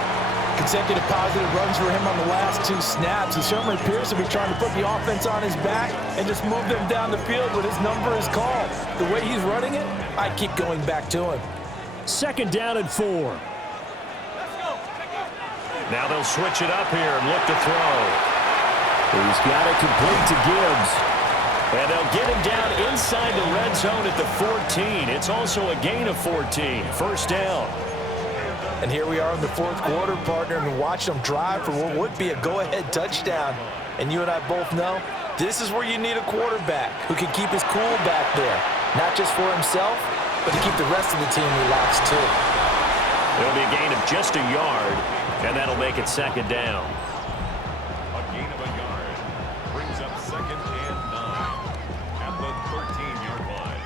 Consecutive positive runs for him on the last 2 snaps. He certainly appears to be trying to put the offense on his back and just move them down the field when his number is called. The way he's running it, I keep going back to him. 2nd down and 4. Now they'll switch it up here and look to throw. He's got it complete to Gibbs. And they'll get him down inside the red zone at the 14. It's also a gain of 14. 1st down. And here we are in the 4th quarter, partner, and watch them drive for what would be a go-ahead touchdown. And you and I both know this is where you need a quarterback who can keep his cool back there, not just for himself, but to keep the rest of the team relaxed too. It'll be a gain of just a yard, and that'll make it 2nd down. A gain of a yard brings up 2nd and 9 at the 13-yard line.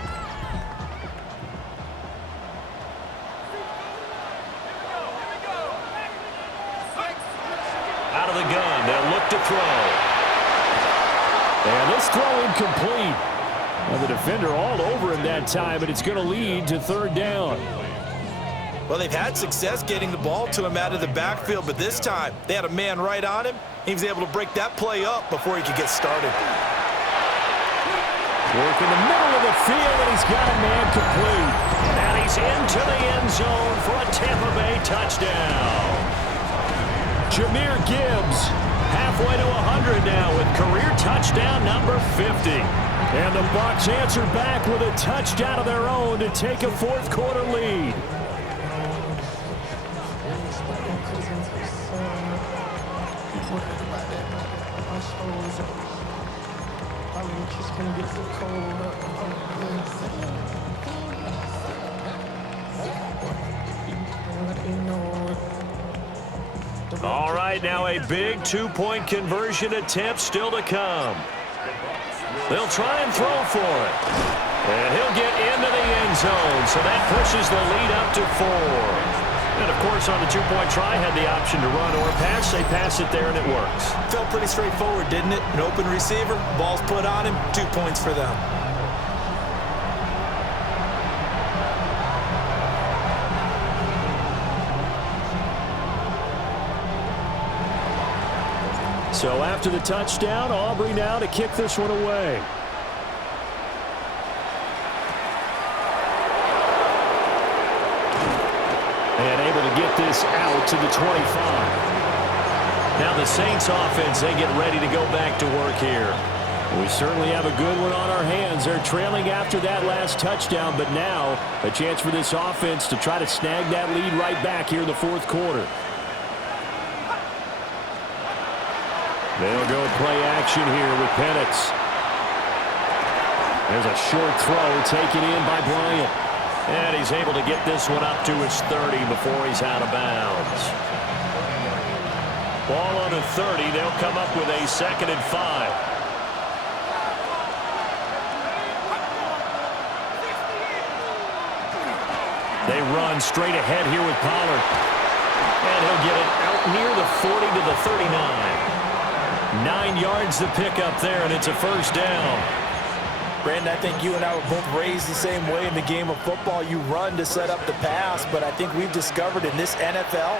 Out of the gun, they'll look to throw. And this throw incomplete. Well, the defender all over him that time, but it's going to lead to 3rd down. Well, they've had success getting the ball to him out of the backfield, but this time they had a man right on him. He was able to break that play up before he could get started. Work in the middle of the field, and he's got a man complete. And he's into the end zone for a Tampa Bay touchdown. Jahmyr Gibbs halfway to 100 now with career touchdown number 50. And the Bucs answer back with a touchdown of their own to take a 4th quarter lead. All right, now a big 2-point conversion attempt still to come. They'll try and throw for it. And he'll get into the end zone, so that pushes the lead up to 4. And, of course, on the 2-point try, had the option to run or pass. They pass it there, and it works. Felt pretty straightforward, didn't it? An open receiver, ball's put on him, 2 points for them. So after the touchdown, Aubrey now to kick this one away. And able to get this out to the 25. Now the Saints offense, they get ready to go back to work here. We certainly have a good one on our hands. They're trailing after that last touchdown, but now a chance for this offense to try to snag that lead right back here in the 4th quarter. They'll go play action here with Penix. There's a short throw taken in by Bryant. And he's able to get this one up to his 30 before he's out of bounds. Ball on the 30. They'll come up with a 2nd and 5. They run straight ahead here with Pollard. And he'll get it out near the 40 to the 39. 9 yards to pick up there, and it's a 1st down. Brandon, I think you and I were both raised the same way in the game of football. You run to set up the pass, but I think we've discovered in this NFL,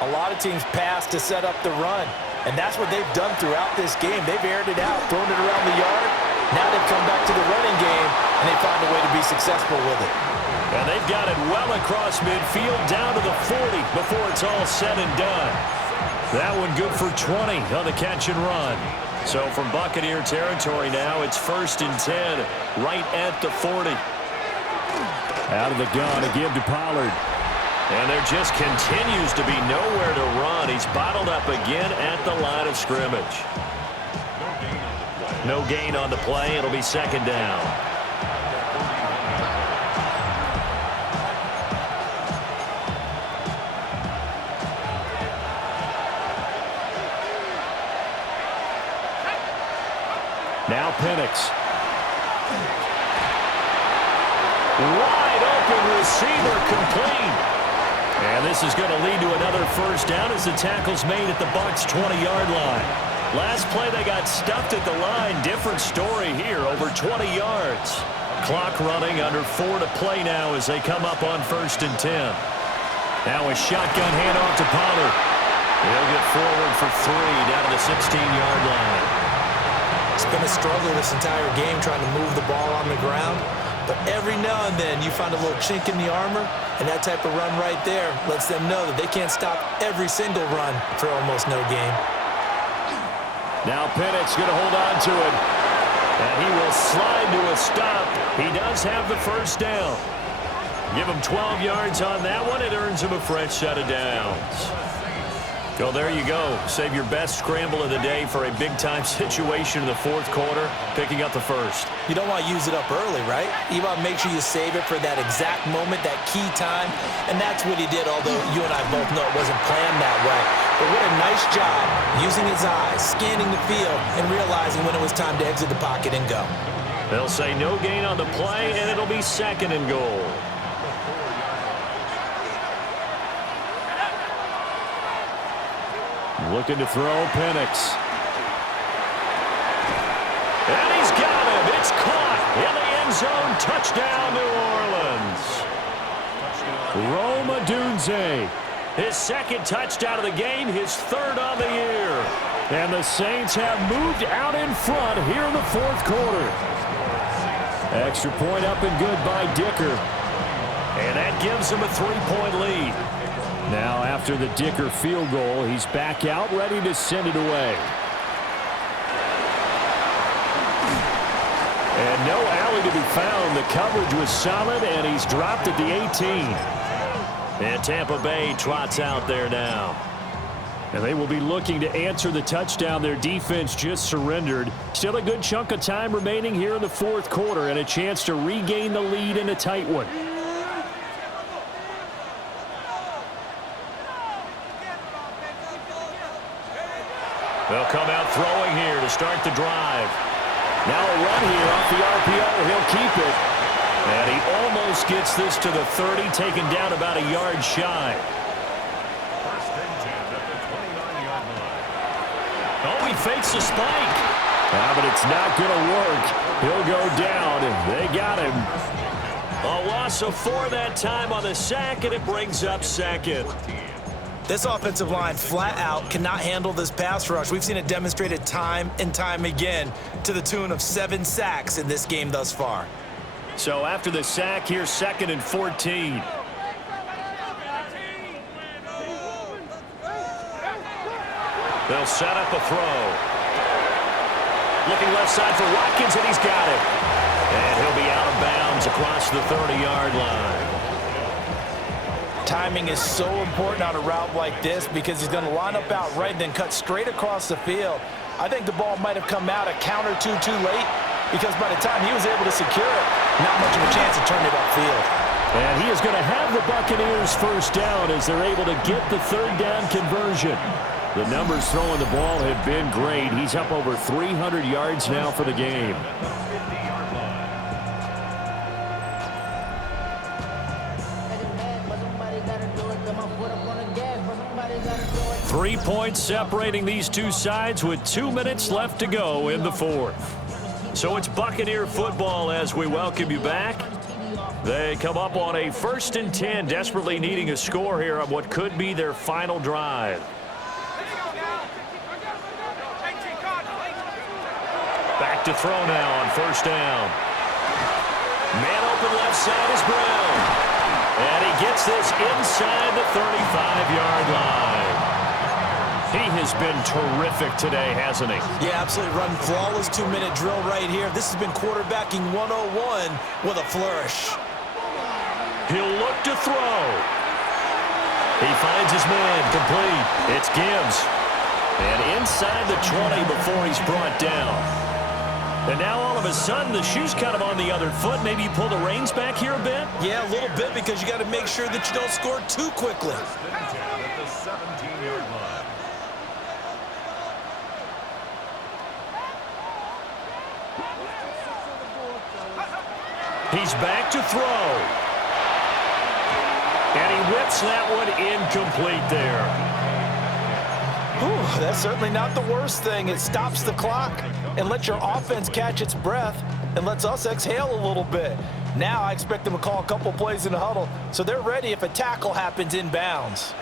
a lot of teams pass to set up the run. And that's what they've done throughout this game. They've aired it out, thrown it around the yard. Now they've come back to the running game, and they find a way to be successful with it. And they've got it well across midfield down to the 40 before it's all said and done. That one good for 20 on the catch and run. So from Buccaneer territory now, it's 1st and 10 right at the 40. Out of the gun to give to Pollard. And there just continues to be nowhere to run. He's bottled up again at the line of scrimmage. No gain on the play. It'll be 2nd down. Now Penix. Wide open receiver, complete. And this is going to lead to another 1st down as the tackle's made at the Bucs 20-yard line. Last play they got stuffed at the line. Different story here, over 20 yards. Clock running, under 4 to play now as they come up on 1st and 10. Now a shotgun handoff to Pollard. He'll get forward for 3 down to the 16-yard line. It's been a struggle this entire game trying to move the ball on the ground. But every now and then you find a little chink in the armor, and that type of run right there lets them know that they can't stop every single run for almost no gain. Now Penix going to hold on to it. And he will slide to a stop. He does have the 1st down. Give him 12 yards on that one. It earns him a fresh set of downs. Well, there you go. Save your best scramble of the day for a big-time situation in the 4th quarter, picking up the 1st. You don't want to use it up early, right? You want to make sure you save it for that exact moment, that key time. And that's what he did, although you and I both know it wasn't planned that way. But what a nice job using his eyes, scanning the field, and realizing when it was time to exit the pocket and go. They'll say no gain on the play, and it'll be 2nd and goal. Looking to throw, Penix. And he's got him. It's caught in the end zone. Touchdown, New Orleans. Rome Odunze. His 2nd touchdown of the game, his 3rd on the year. And the Saints have moved out in front here in the 4th quarter. Extra point up and good by Dicker. And that gives him a 3-point lead. Now after the Dicker field goal, he's back out ready to send it away. And no alley to be found. The coverage was solid, and he's dropped at the 18. And Tampa Bay trots out there now. And they will be looking to answer the touchdown their defense just surrendered. Still a good chunk of time remaining here in the 4th quarter and a chance to regain the lead in a tight one. They'll come out throwing here to start the drive. Now a run here off the RPO. He'll keep it. And he almost gets this to the 30, taken down about a yard shy. 1st and 10 at the 29-yard line. Oh, he fakes a spike. But it's not going to work. He'll go down, and they got him. A loss of 4 that time on the sack, and it brings up 2nd. This offensive line flat out cannot handle this pass rush. We've seen it demonstrated time and time again to the tune of 7 sacks in this game thus far. So after the sack, here's 2nd and 14. They'll set up a throw. Looking left side for Watkins, and he's got it. And he'll be out of bounds across the 30-yard line. Timing is so important on a route like this because he's going to line up out right and then cut straight across the field. I think the ball might have come out a count or two too late because by the time he was able to secure it, not much of a chance to turn it upfield. And he is going to have the Buccaneers 1st down as they're able to get the 3rd down conversion. The numbers throwing the ball have been great. He's up over 300 yards now for the game. 3 points separating these two sides with 2 minutes left to go in the 4th. So it's Buccaneer football as we welcome you back. They come up on a 1st and 10, desperately needing a score here on what could be their final drive. to throw now on first down. Man open left side is Brown. And he gets this inside the 35-yard line. He has been terrific today, hasn't he? Yeah, absolutely. Run flawless 2-minute drill right here. This has been quarterbacking 101 with a flourish. He'll look to throw. He finds his man complete. It's Gibbs. And inside the 20 before he's brought down. And now all of a sudden the shoe's kind of on the other foot. Maybe you pull the reins back here a bit? Yeah, a little bit because you got to make sure that you don't score too quickly. At the 17-yard line. He's back to throw. And he whips that one incomplete there. Whew, that's certainly not the worst thing. It stops the clock and lets your offense catch its breath and lets us exhale a little bit. Now I expect them to call a couple plays in the huddle so they're ready if a tackle happens inbounds.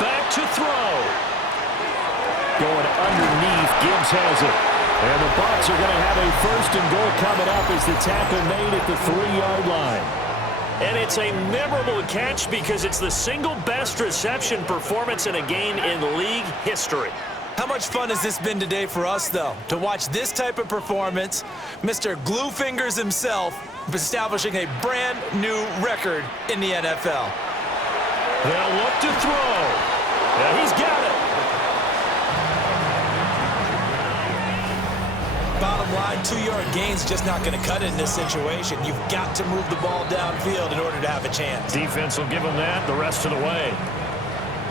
Back to throw. Going underneath, Gibbs has it. And the Bucs are going to have a first and goal coming up as the tackle made at the 3-yard line. And it's a memorable catch because it's the single best reception performance in a game in league history. How much fun has this been today for us, though, to watch this type of performance, Mr. Glue Fingers himself establishing a brand new record in the NFL. They'll look to throw. Yeah, he's got it. Bottom line, 2-yard gain's just not going to cut it in this situation. You've got to move the ball downfield in order to have a chance. Defense will give them that the rest of the way.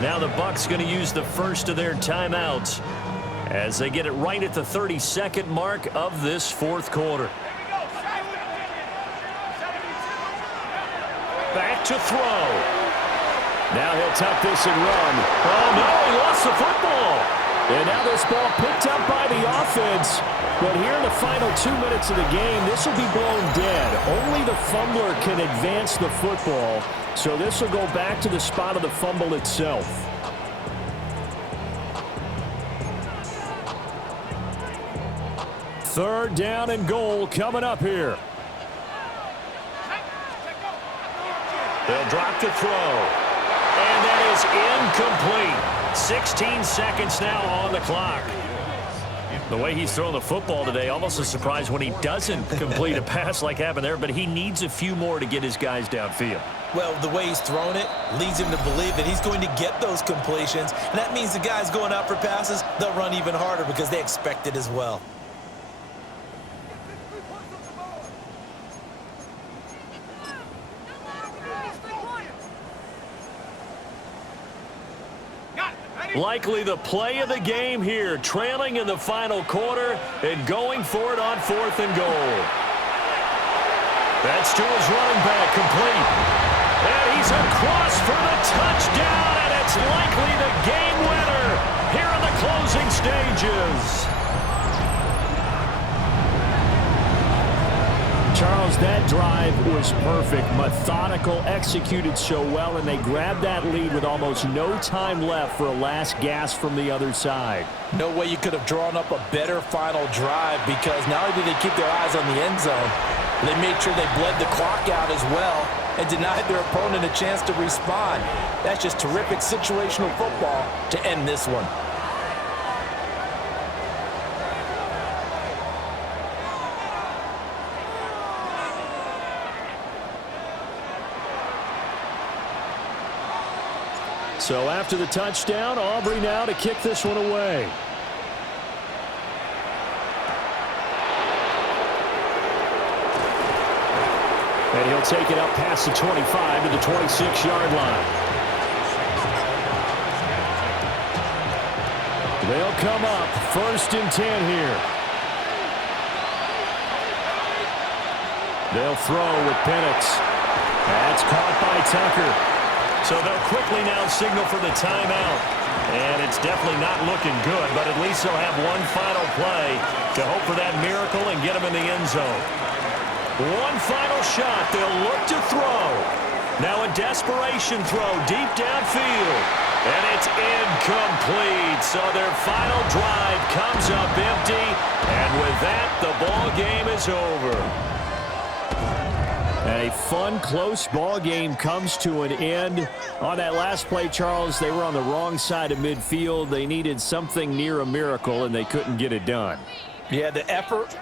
Now the Bucs going to use the first of their timeouts as they get it right at the 32nd mark of this fourth quarter. Back to throw. Now he'll tuck this and run. Oh, no, he lost the football. And now this ball picked up by the offense. But here in the final 2 minutes of the game, this will be blown dead. Only the fumbler can advance the football. So this will go back to the spot of the fumble itself. Third down and goal coming up here. They'll drop to throw. And that is incomplete. 16 seconds now on the clock. The way he's throwing the football today, almost a surprise when he doesn't complete a pass like happened there, but he needs a few more to get his guys downfield. Well, the way he's thrown it leads him to believe that he's going to get those completions, and that means the guys going out for passes, they'll run even harder because they expect it as well. Likely the play of the game here, trailing in the final quarter and going for it on 4th and goal. That's to his running back, complete. And he's across for the touchdown, and it's likely the game winner here in the closing stages. Charles, that drive was perfect, methodical, executed so well, and they grabbed that lead with almost no time left for a last gasp from the other side. No way you could have drawn up a better final drive because not only did they keep their eyes on the end zone, they made sure they bled the clock out as well and denied their opponent a chance to respond. That's just terrific situational football to end this one. So after the touchdown, Aubrey now to kick this one away. And he'll take it up past the 25 to the 26-yard line. They'll come up 1st and 10 here. They'll throw with Penix. That's caught by Tucker. So they'll quickly now signal for the timeout. And it's definitely not looking good, but at least they'll have one final play to hope for that miracle and get them in the end zone. One final shot. They'll look to throw. Now a desperation throw deep downfield. And it's incomplete. So their final drive comes up empty. And with that, the ball game is over. And a fun, close ball game comes to an end. On that last play, Charles, they were on the wrong side of midfield. They needed something near a miracle, and they couldn't get it done. Yeah, the effort